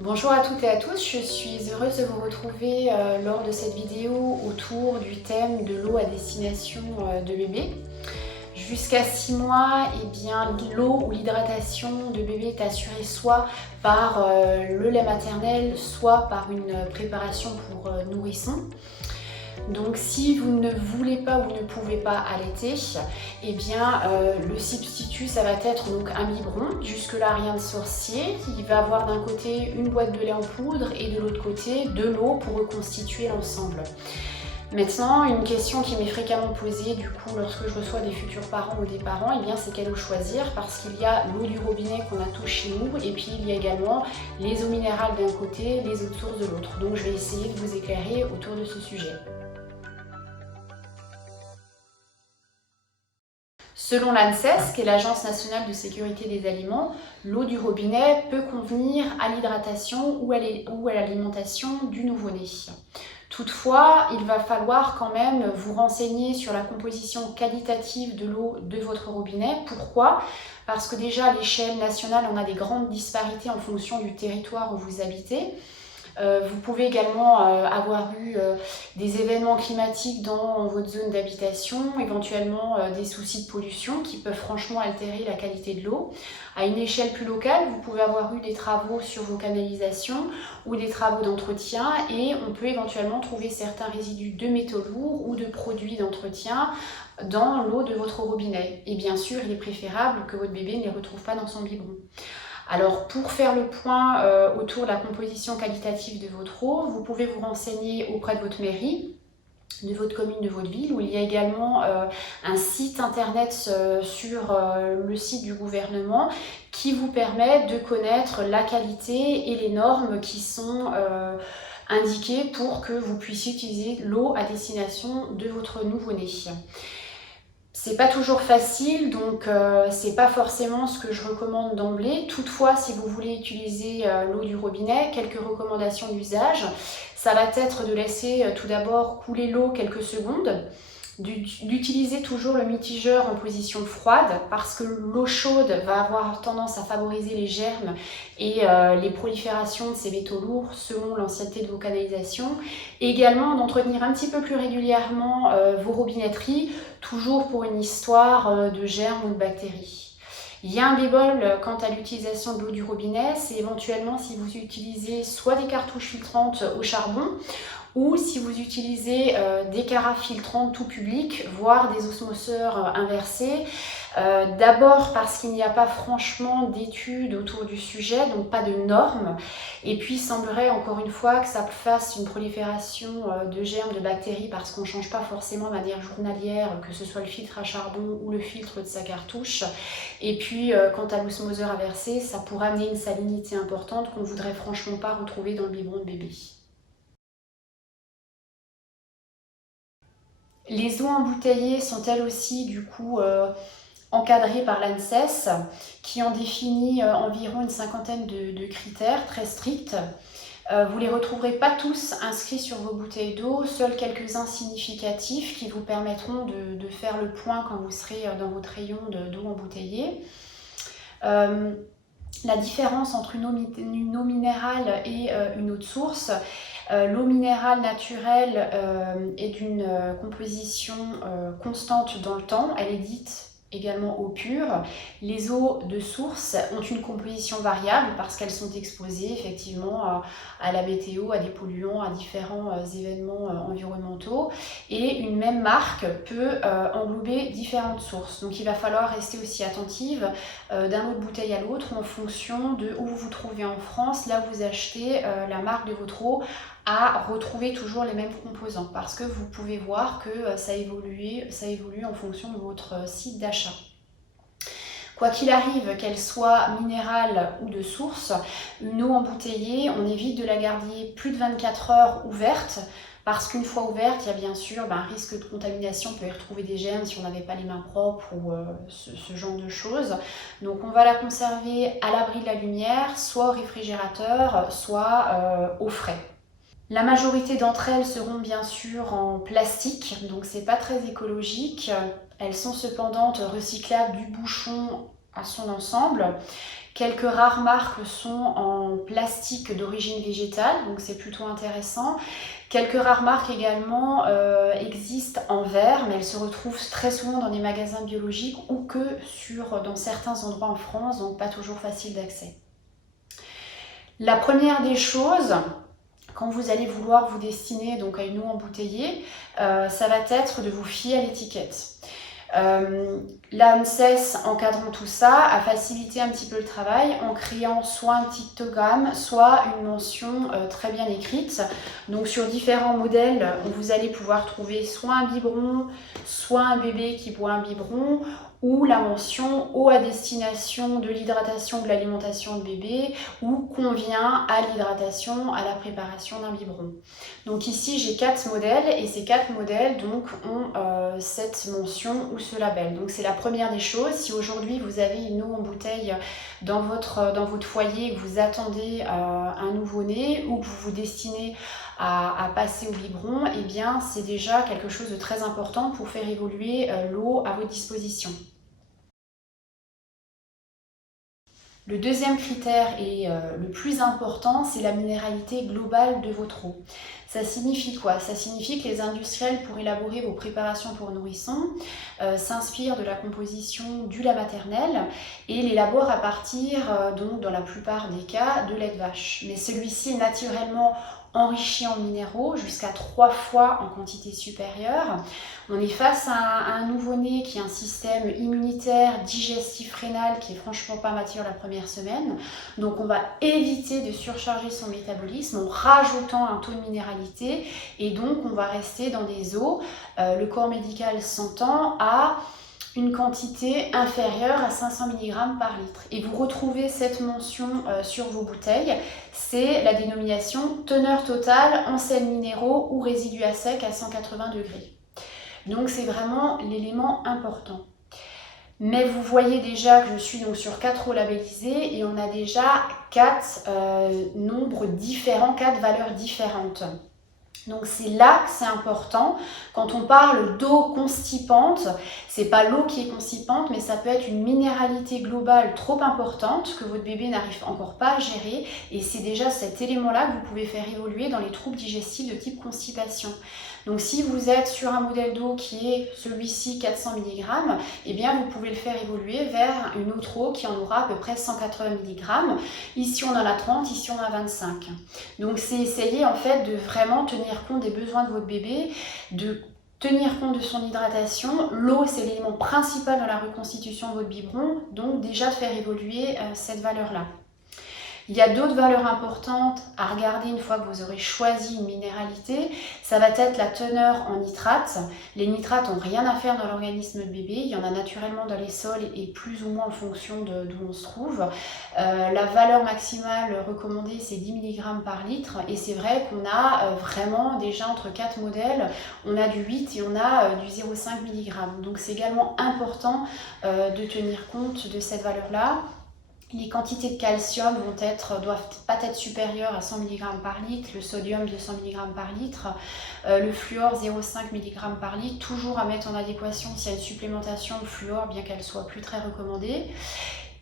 Bonjour à toutes et à tous, je suis heureuse de vous retrouver lors de cette vidéo autour du thème de l'eau à destination de bébé. Jusqu'à 6 mois, l'eau ou l'hydratation de bébé est assurée soit par le lait maternel, soit par une préparation pour nourrisson. Donc si vous ne voulez pas ou ne pouvez pas allaiter, le substitut ça va être donc un biberon. Jusque là rien de sorcier. Il va avoir d'un côté une boîte de lait en poudre et de l'autre côté de l'eau pour reconstituer l'ensemble. Maintenant, une question qui m'est fréquemment posée du coup lorsque je reçois des futurs parents ou des parents, c'est quelle eau choisir, parce qu'il y a l'eau du robinet qu'on a tous chez nous et puis il y a également les eaux minérales d'un côté, les eaux de source de l'autre. Donc je vais essayer de vous éclairer autour de ce sujet. Selon l'ANSES, qui est l'Agence nationale de sécurité des aliments, l'eau du robinet peut convenir à l'hydratation ou à l'alimentation du nouveau-né. Toutefois, il va falloir quand même vous renseigner sur la composition qualitative de l'eau de votre robinet. Pourquoi ? Parce que déjà à l'échelle nationale, on a des grandes disparités en fonction du territoire où vous habitez. Vous pouvez également avoir eu des événements climatiques dans votre zone d'habitation, éventuellement des soucis de pollution qui peuvent franchement altérer la qualité de l'eau. À une échelle plus locale, vous pouvez avoir eu des travaux sur vos canalisations ou des travaux d'entretien et on peut éventuellement trouver certains résidus de métaux lourds ou de produits d'entretien dans l'eau de votre robinet. Et bien sûr, il est préférable que votre bébé ne les retrouve pas dans son biberon. Alors pour faire le point autour de la composition qualitative de votre eau, vous pouvez vous renseigner auprès de votre mairie, de votre commune, de votre ville, où il y a également un site internet sur le site du gouvernement qui vous permet de connaître la qualité et les normes qui sont indiquées pour que vous puissiez utiliser l'eau à destination de votre nouveau-né. C'est pas toujours facile, donc c'est pas forcément ce que je recommande d'emblée. Toutefois, si vous voulez utiliser l'eau du robinet, quelques recommandations d'usage. Ça va être de laisser tout d'abord couler l'eau quelques secondes, d'utiliser toujours le mitigeur en position froide parce que l'eau chaude va avoir tendance à favoriser les germes et les proliférations de ces métaux lourds selon l'ancienneté de vos canalisations. Et également d'entretenir un petit peu plus régulièrement vos robinetteries, toujours pour une histoire de germes ou de bactéries. Il y a un bémol quant à l'utilisation de l'eau du robinet, c'est éventuellement si vous utilisez soit des cartouches filtrantes au charbon ou si vous utilisez des carafes filtrantes tout public, voire des osmoseurs inversés. D'abord parce qu'il n'y a pas franchement d'études autour du sujet, donc pas de normes. Et puis il semblerait encore une fois que ça fasse une prolifération de germes, de bactéries, parce qu'on ne change pas forcément de manière journalière, que ce soit le filtre à charbon ou le filtre de sa cartouche. Et puis quant à l'osmoseur inversé, ça pourrait amener une salinité importante qu'on ne voudrait franchement pas retrouver dans le biberon de bébé. Les eaux embouteillées sont elles aussi du coup encadrées par l'ANSES qui en définit environ une cinquantaine de critères très stricts. Vous ne les retrouverez pas tous inscrits sur vos bouteilles d'eau, seuls quelques-uns significatifs qui vous permettront de faire le point quand vous serez dans votre rayon d'eau embouteillée. La différence entre une eau minérale et une eau de source. L'eau minérale naturelle est d'une composition constante dans le temps, elle est dite également eau pure. Les eaux de source ont une composition variable parce qu'elles sont exposées effectivement à la météo, à des polluants, à différents événements environnementaux. Et une même marque peut englober différentes sources. Donc il va falloir rester aussi attentive d'un lot de bouteille à l'autre en fonction de où vous vous trouvez en France, là où vous achetez la marque de votre eau, à retrouver toujours les mêmes composants parce que vous pouvez voir que ça évolue en fonction de votre site d'achat. Quoi qu'il arrive, qu'elle soit minérale ou de source, une eau embouteillée, on évite de la garder plus de 24 heures ouverte parce qu'une fois ouverte, il y a bien sûr un risque de contamination, on peut y retrouver des germes si on n'avait pas les mains propres ou ce genre de choses. Donc on va la conserver à l'abri de la lumière, soit au réfrigérateur, soit au frais. La majorité d'entre elles seront bien sûr en plastique, donc c'est pas très écologique. Elles sont cependant recyclables du bouchon à son ensemble, Quelques rares marques sont en plastique d'origine végétale, donc c'est plutôt intéressant. Quelques rares marques également existent en verre, mais elles se retrouvent très souvent dans des magasins biologiques ou que dans certains endroits en France, donc pas toujours facile d'accès. La première des choses, quand vous allez vouloir vous destiner donc à une eau embouteillée, ça va être de vous fier à l'étiquette. L'ANSES, encadrant tout ça, a facilité un petit peu le travail en créant soit un pictogramme, soit une mention très bien écrite. Donc sur différents modèles, vous allez pouvoir trouver soit un biberon, soit un bébé qui boit un biberon, ou la mention eau à destination de l'hydratation ou de l'alimentation de bébé, ou convient à l'hydratation, à la préparation d'un biberon. Donc ici j'ai 4 modèles et ces 4 modèles donc ont cette mention ou ce label. Donc c'est la première des choses. Si aujourd'hui vous avez une eau en bouteille dans votre foyer, que vous attendez un nouveau-né ou que vous vous destinez à passer au biberon, eh bien c'est déjà quelque chose de très important pour faire évoluer l'eau à votre disposition. Le deuxième critère et le plus important, c'est la minéralité globale de votre eau. Ça signifie quoi? Ça signifie que les industriels, pour élaborer vos préparations pour nourrissons, s'inspirent de la composition du lait maternel et l'élaborent à partir, donc dans la plupart des cas, de lait de vache. Mais celui-ci est naturellement enrichi en minéraux jusqu'à 3 fois en quantité supérieure. On est face à un nouveau-né qui a un système immunitaire, digestif, rénal qui est franchement pas mature la première semaine. Donc on va éviter de surcharger son métabolisme en rajoutant un taux de minéralité et donc on va rester dans des eaux, le corps médical s'entend, à une quantité inférieure à 500 mg par litre. Et vous retrouvez cette mention sur vos bouteilles, c'est la dénomination teneur totale en sels minéraux ou résidus à sec à 180 degrés. Donc c'est vraiment l'élément important. Mais vous voyez déjà que je suis donc sur 4 eaux labellisées et on a déjà 4 nombres différents, 4 valeurs différentes. Donc c'est là que c'est important. Quand on parle d'eau constipante, c'est pas l'eau qui est constipante, mais ça peut être une minéralité globale trop importante que votre bébé n'arrive encore pas à gérer. Et c'est déjà cet élément-là que vous pouvez faire évoluer dans les troubles digestifs de type constipation. Donc si vous êtes sur un modèle d'eau qui est celui-ci 400 mg, eh bien vous pouvez le faire évoluer vers une autre eau qui en aura à peu près 180 mg. Ici on en a 30, ici on en a 25. Donc c'est essayer en fait de vraiment tenir compte des besoins de votre bébé, de tenir compte de son hydratation. L'eau, c'est l'élément principal dans la reconstitution de votre biberon, donc déjà de faire évoluer cette valeur-là. Il y a d'autres valeurs importantes à regarder une fois que vous aurez choisi une minéralité. Ça va être la teneur en nitrates. Les nitrates n'ont rien à faire dans l'organisme de bébé. Il y en a naturellement dans les sols et plus ou moins en fonction d'où on se trouve. La valeur maximale recommandée, c'est 10 mg par litre. Et c'est vrai qu'on a vraiment déjà entre 4 modèles, on a du 8 et on a du 0,5 mg. Donc c'est également important de tenir compte de cette valeur-là. Les quantités de calcium doivent pas être supérieures à 100 mg par litre, le sodium 200 mg par litre, le fluor 0,5 mg par litre, toujours à mettre en adéquation s'il y a une supplémentation de fluor, bien qu'elle soit plus très recommandée.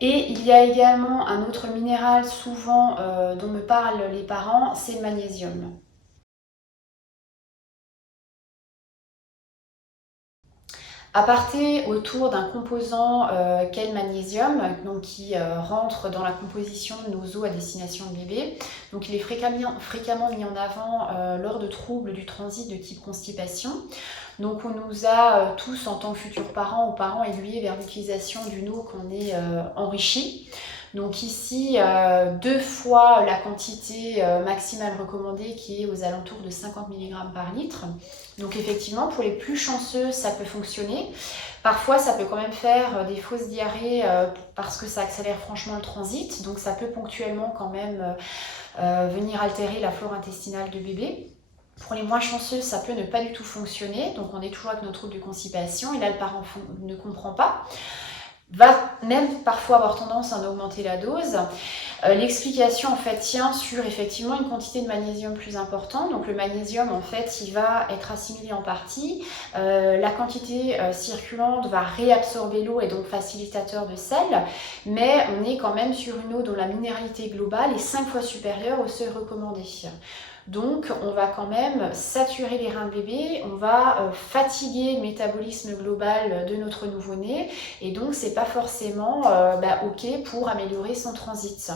Et il y a également un autre minéral souvent dont me parlent les parents, c'est le magnésium. Aparté autour d'un composant qu'est le magnésium, donc qui rentre dans la composition de nos eaux à destination de bébé. Donc il est fréquemment mis en avant lors de troubles du transit de type constipation. Donc on nous a tous en tant que futurs parents ou parents aiguillés vers l'utilisation d'une eau qu'on est enrichie. Donc ici, 2 fois la quantité maximale recommandée qui est aux alentours de 50 mg par litre. Donc effectivement, pour les plus chanceux, ça peut fonctionner. Parfois, ça peut quand même faire des fausses diarrhées parce que ça accélère franchement le transit. Donc ça peut ponctuellement quand même venir altérer la flore intestinale de bébé. Pour les moins chanceux, ça peut ne pas du tout fonctionner. Donc on est toujours avec nos troubles de constipation et là, le parent ne comprend pas. va même parfois avoir tendance à en augmenter la dose. L'explication en fait tient sur effectivement une quantité de magnésium plus importante. Donc le magnésium en fait il va être assimilé en partie. La quantité circulante va réabsorber l'eau et donc facilitateur de sel. Mais on est quand même sur une eau dont la minéralité globale est 5 fois supérieure au seuil recommandé. Donc on va quand même saturer les reins de bébé, on va fatiguer le métabolisme global de notre nouveau-né et donc c'est pas forcément ok pour améliorer son transit.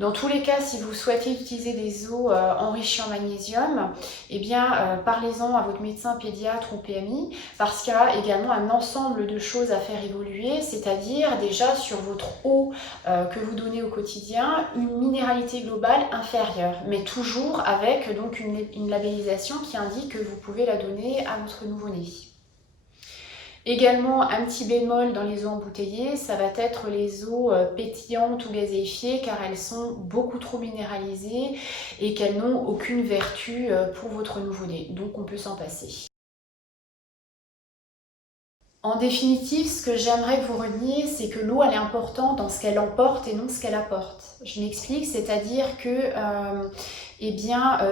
Dans tous les cas, si vous souhaitez utiliser des eaux enrichies en magnésium, eh bien parlez-en à votre médecin pédiatre ou PMI parce qu'il y a également un ensemble de choses à faire évoluer, c'est-à-dire déjà sur votre eau que vous donnez au quotidien, une minéralité globale inférieure, mais toujours avec donc une labellisation qui indique que vous pouvez la donner à votre nouveau-né. Également, un petit bémol dans les eaux embouteillées, ça va être les eaux pétillantes ou gazéifiées car elles sont beaucoup trop minéralisées et qu'elles n'ont aucune vertu pour votre nouveau-né. Donc on peut s'en passer. En définitive, ce que j'aimerais que vous reteniez, c'est que l'eau, elle est importante dans ce qu'elle emporte et non ce qu'elle apporte. Je m'explique, c'est-à-dire que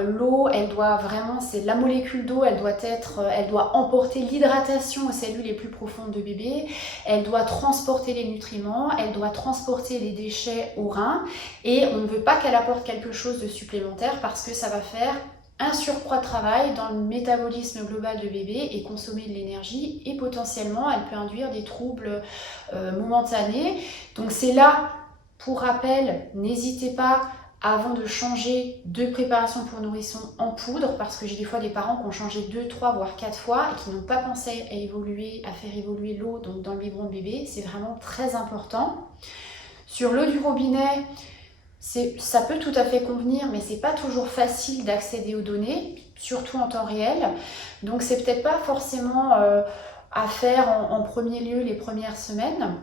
l'eau, elle doit vraiment, c'est la molécule d'eau, elle doit emporter l'hydratation aux cellules les plus profondes de bébé, elle doit transporter les nutriments, elle doit transporter les déchets aux reins et on ne veut pas qu'elle apporte quelque chose de supplémentaire parce que ça va faire un surcroît de travail dans le métabolisme global de bébé et consommer de l'énergie et potentiellement elle peut induire des troubles momentanés. Donc c'est là, pour rappel, n'hésitez pas avant de changer de préparation pour nourrisson en poudre parce que j'ai des fois des parents qui ont changé 2, 3 voire 4 fois et qui n'ont pas pensé à faire évoluer l'eau dans le biberon de bébé. C'est vraiment très important. Sur l'eau du robinet, ça peut tout à fait convenir, mais c'est pas toujours facile d'accéder aux données, surtout en temps réel. Donc c'est peut-être pas forcément à faire en premier lieu les premières semaines.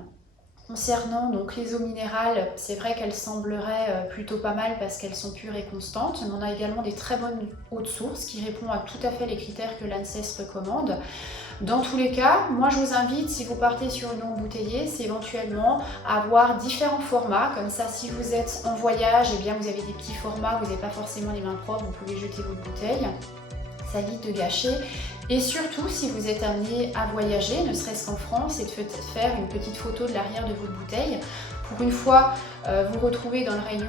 Concernant donc les eaux minérales, c'est vrai qu'elles sembleraient plutôt pas mal parce qu'elles sont pures et constantes, mais on a également des très bonnes eaux de source qui répondent à tout à fait les critères que l'ANSES recommande. Dans tous les cas, moi je vous invite, si vous partez sur une eau embouteillée, c'est éventuellement avoir différents formats. Comme ça, si vous êtes en voyage, eh bien vous avez des petits formats, vous n'avez pas forcément les mains propres, vous pouvez jeter votre bouteille. Ça évite de gâcher. Et surtout, si vous êtes amené à voyager, ne serait-ce qu'en France, et de faire une petite photo de l'arrière de votre bouteille. Pour une fois, vous retrouvez dans le rayon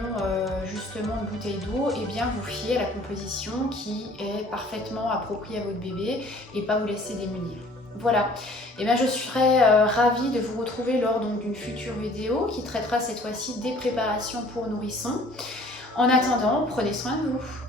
justement de bouteille d'eau, et bien vous fiez à la composition qui est parfaitement appropriée à votre bébé et pas vous laisser démunir. Voilà, et bien je serai ravie de vous retrouver lors d'une future vidéo qui traitera cette fois-ci des préparations pour nourrissons. En attendant, prenez soin de vous.